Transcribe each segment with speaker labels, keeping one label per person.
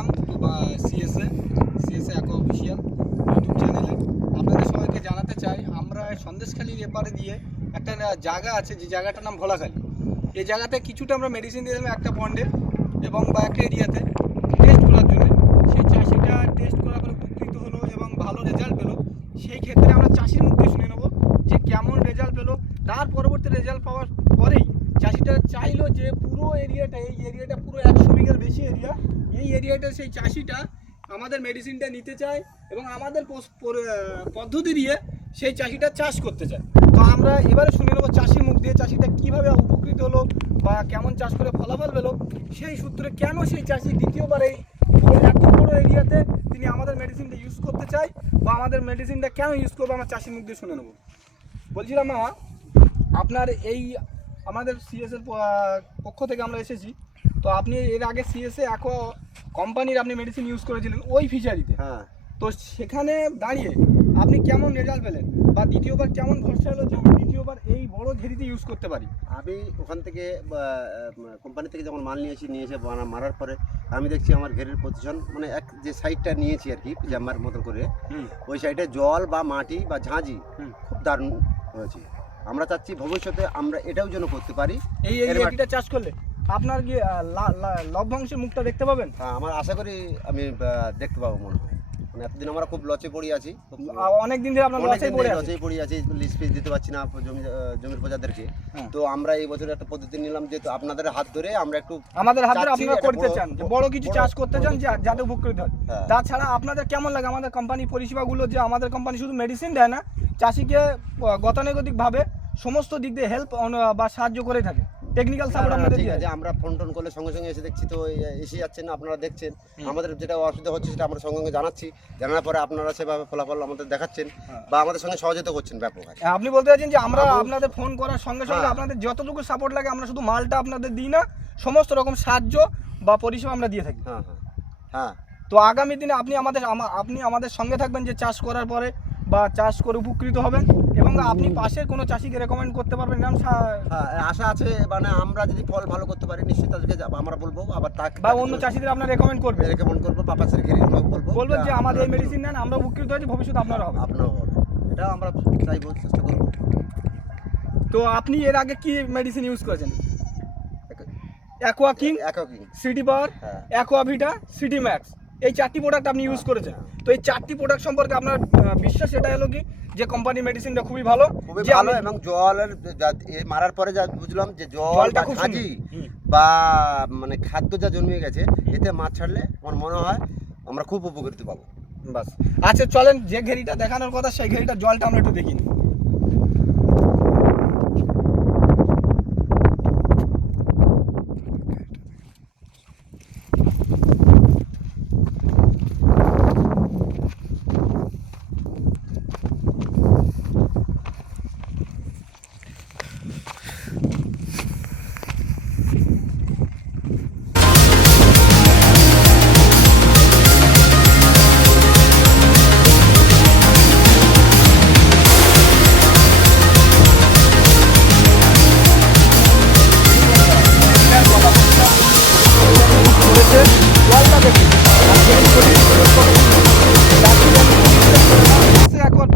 Speaker 1: এলাম CSA CSA অ্যাকো official YouTube চ্যানেলে আপনাদের সবাইকে জানাতে চাই, আমরা সন্দেশখালির এপারে দিয়ে একটা জায়গা আছে, যে জায়গাটার নাম ভোলাখালি এই জায়গাতে কিছুটা আমরা মেডিসিন দিয়ে দিলাম একটা পন্ডে এবং বা একটা এরিয়াতে টেস্ট করার জন্য। সেই চাষিটা টেস্ট করার পরে উপকৃত হলো এবং ভালো রেজাল্ট পেল। সেই ক্ষেত্রে আমরা চাষির মুখে শুনে নেব যে কেমন রেজাল্ট পেল। তার পরবর্তী রেজাল্ট পাওয়ার চাষিটা চাইলো যে পুরো এরিয়াটা, এই এরিয়াটা পুরো একশো বিঘার বেশি এরিয়া এই এরিয়াটা সেই চাষিটা আমাদের মেডিসিনটা নিতে চায় এবং আমাদের পদ্ধতি দিয়ে সেই চাষিটা চাষ করতে চায়। তো আমরা এবারে শুনে নেব চাষির মুখ দিয়ে চাষিটা কীভাবে উপকৃত হলো বা কেমন চাষ করে ফলাফল পেল। সেই সূত্রে কেন সেই চাষি দ্বিতীয়বার এই এত বড় এরিয়াতে তিনি আমাদের মেডিসিনটা ইউজ করতে চায় বা আমাদের মেডিসিনটা কেন ইউজ করব, আমরা চাষির মুখ দিয়ে শুনে নেব। বলছিলাম মামা, আপনার এই আমাদের সিএস এর পক্ষ থেকে আমরা এসেছি। তো আপনি এর আগে সিএসএ একো কোম্পানির আপনি মেডিসিন ইউজ করেছিলেন ওই ফিচারিতে
Speaker 2: হ্যাঁ।
Speaker 1: তো সেখানে দাঁড়িয়ে আপনি কেমন রেজাল্ট পেলেন? বা দ্বিতীয়বার কেমন ভরসা হলো যে দ্বিতীয়বার এই বড় ঘেরিতে ইউজ করতে পারি?
Speaker 2: আমি ওখান থেকে কোম্পানি থেকে যখন মাল নিয়েছি নিয়ে এসে বানা- মারার পরে আমি দেখছি আমার ঘেরের পজিশন মানে এক যে সাইডটা নিয়েছি আর কি জাম্বার মতো করে ওই সাইডে জল বা মাটি বা ঝাঁঝি খুব দারুণ হয়েছে। আমরা চাচ্ছি ভবিষ্যতে আমরা এটাও যেন করতে পারি।
Speaker 1: এই চাষ করলে আপনার কি লভ্যাংশের মুখটা দেখতে পাবেন?
Speaker 2: হ্যাঁ, আমার আশা করি আমি দেখতে পাবো মনে হয়। মানে এতদিন আমরা খুব লচে পড়ে আছি।
Speaker 1: অনেক দিন ধরে আপনার লসেই পড়ে
Speaker 2: লচেই পড়ে আছি লিজ ফিজ দিতে পারছি না জমি জমির প্রজাদেরকে।
Speaker 1: হ্যাঁ।
Speaker 2: তো আমরা এই বছর একটা পদ্ধতি নিলাম যে আপনাদের হাত ধরে আমরা একটু
Speaker 1: আমাদের হাতে
Speaker 2: চাচ্ছি
Speaker 1: আপনারা করতে চান যে
Speaker 2: বড়-
Speaker 1: কিছু চাষ করতে চান যা- যাতে উপকৃত হয়।
Speaker 2: হ্যাঁ।
Speaker 1: তাছাড়া আপনাদের কেমন লাগে? আমাদের কোম্পানি পরিষেবাগুলো যে আমাদের কোম্পানি শুধু মেডিসিন দেয় না চাষিকে গতানুগতিকভাবে সমস্ত দিক দিয়ে হেল্প বা সাহায্য করে থাকে। টেকনিক্যাল সাপোর্ট আমাদের
Speaker 2: ঠিক আছে আমরা ফোন টোন করলে সঙ্গে সঙ্গে এসে দেখছি তো এসে যাচ্ছেন আপনারা দেখছেন। আমাদের যেটা অসুবিধা হচ্ছে সেটা আমরা সঙ্গে সঙ্গে জানাচ্ছি। জানার পরে আপনারা সেভাবে ফলাফল আমাদের দেখাচ্ছেন
Speaker 1: হ্যাঁ।
Speaker 2: বা আমাদের সঙ্গে সহযোগিতা করছেন ব্যাপক
Speaker 1: আপনি বলতে চাইছেন যে আমরা
Speaker 2: আমরা-
Speaker 1: আপনাদের ফোন করার সঙ্গে সঙ্গে
Speaker 2: হ্যাঁ।
Speaker 1: আপনাদের যতটুকু সাপোর্ট লাগে আমরা শুধু মালটা আপনাদের দিই না সমস্ত রকম সাহায্য বা পরিষেবা আমরা দিয়ে থাকি।
Speaker 2: হ্যাঁ হ্যাঁ হ্যাঁ।
Speaker 1: তো আগামী দিনে আপনি আমাদের আপনি আমাদের সঙ্গে থাকবেন যে চাষ করার পরে বা চাষ করে উপকৃত হবেন এবং আপনি পাশের কোনো চাষিকে রেকমেন্ড করতে পারবেন। এরকম
Speaker 2: হ্যাঁ আশা আছে মানে আমরা যদি ফল ভালো করতে পারি নিশ্চয়ই তাদেরকে যাব- আমরা বলব আবার তাকে
Speaker 1: বা অন্য চাষিদের আপনারা রেকমেন্ড করবেন।
Speaker 2: রেকমেন্ড করব পাপাসের ঘিরে বলব।
Speaker 1: বলবেন যে আমাদের এই মেডিসিন নেন আমরা উপকৃত হয়েছি ভবিষ্যতে আপনারা হবে।
Speaker 2: আপনারাও হবে। এটা আমরা চাইব চেষ্টা করব।
Speaker 1: তো আপনি এর আগে কি মেডিসিন ইউজ করেছেন? অ্যাকোয়া কিং
Speaker 2: একই
Speaker 1: সিটি পাওয়ার
Speaker 2: হ্যাঁ।
Speaker 1: অ্যাকোয়াভিটা সিটি ম্যাক্স এই চারটি প্রোডাক্ট আপনি ইউজ করেছেন। তো এই চারটি প্রোডাক্ট সম্পর্কে আপনার বিশ্বাস এটা হলো কি? যে কোম্পানি মেডিসিনটা খুবই ভালো
Speaker 2: খুবই ভালো এবং জলের মারার পরে যা বুঝলাম যে জল
Speaker 1: জলটা খুব
Speaker 2: ঝাঁঝি বা মানে খাদ্য যা জন্মে গেছে এতে মাছ ছাড়লে আমার মনে হয় আমরা খুব উপকৃত পাবো।
Speaker 1: বাস। আচ্ছা চলেন যে ঘেরিটা দেখানোর কথা সেই ঘেরিটা জলটা আমরা একটু দেখি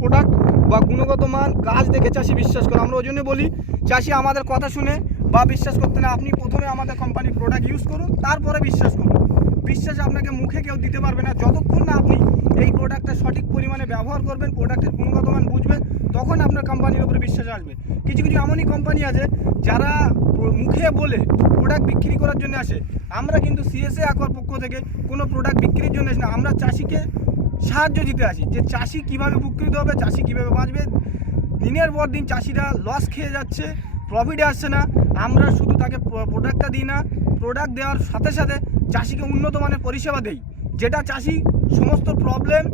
Speaker 1: প্রোডাক্ট বা গুণগত মান, কাজ দেখে বিশ্বাস করে। আমরা বলি, চাষি আমাদের কথা শুনে বা বিশ্বাস করতে না, আপনি প্রথমে আমাদের কোম্পানির প্রোডাক্ট ইউজ করুন, তারপরে বিশ্বাস করুন। বিশ্বাস আপনাকে মুখে কেউ দিতে পারবে না। যতক্ষণ না আপনি এই প্রোডাক্টটা সঠিক পরিমাণে ব্যবহার করবেন প্রোডাক্টের গুণগত মান বুঝবেন, তখন আপনার কোম্পানির উপরে বিশ্বাস আসবে। কিছু কিছু এমনই কোম্পানি আছে যারা মুখে বলে প্রোডাক্ট বিক্রি করার জন্য আসে। আমরা কিন্তু সিএসএ আকর পক্ষ থেকে কোনো প্রোডাক্ট বিক্রির জন্য আসি না। আমরা চাষিকে সাহায্য দিতে আসি যে চাষি কীভাবে উপকৃত হবে, চাষি কীভাবে বাঁচবে। দিনের পর দিন চাষিরা লস খেয়ে যাচ্ছে প্রফিটে আসছে না। আমরা শুধু তাকে প্রোডাক্টটা দিই না। প্রোডাক্ট দেওয়ার সাথে সাথে চাষিকে উন্নত মানের পরিষেবা দেই। যেটা চাষি সমস্ত প্রবলেম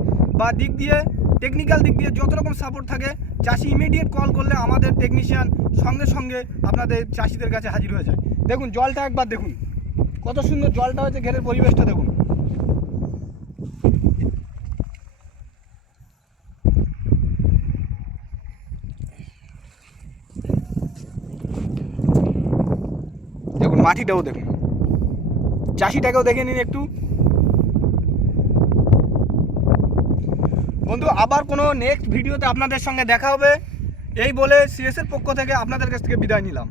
Speaker 1: বা দিক দিয়ে টেকনিক্যাল দিক দিয়ে যত রকম সাপোর্ট থাকে, চাষি ইমিডিয়েট কল করলে আমাদের টেকনিশিয়ান সঙ্গে সঙ্গে আপনাদের চাষিদের কাছে হাজির হয়ে যায়। দেখুন, জলটা একবার দেখুন। কত সুন্দর জলটা হয়েছে, ঘেরের পরিবেশটা দেখুন। দেখুন, মাটিটাও দেখুন। চাষিটাকেও দেখে নিন একটু। বন্ধু, আবার কোনো নেক্সট ভিডিওতে আপনাদের সঙ্গে দেখা হবে। এই বলে সিএসের পক্ষ থেকে আপনাদের কাছ থেকে বিদায় নিলাম।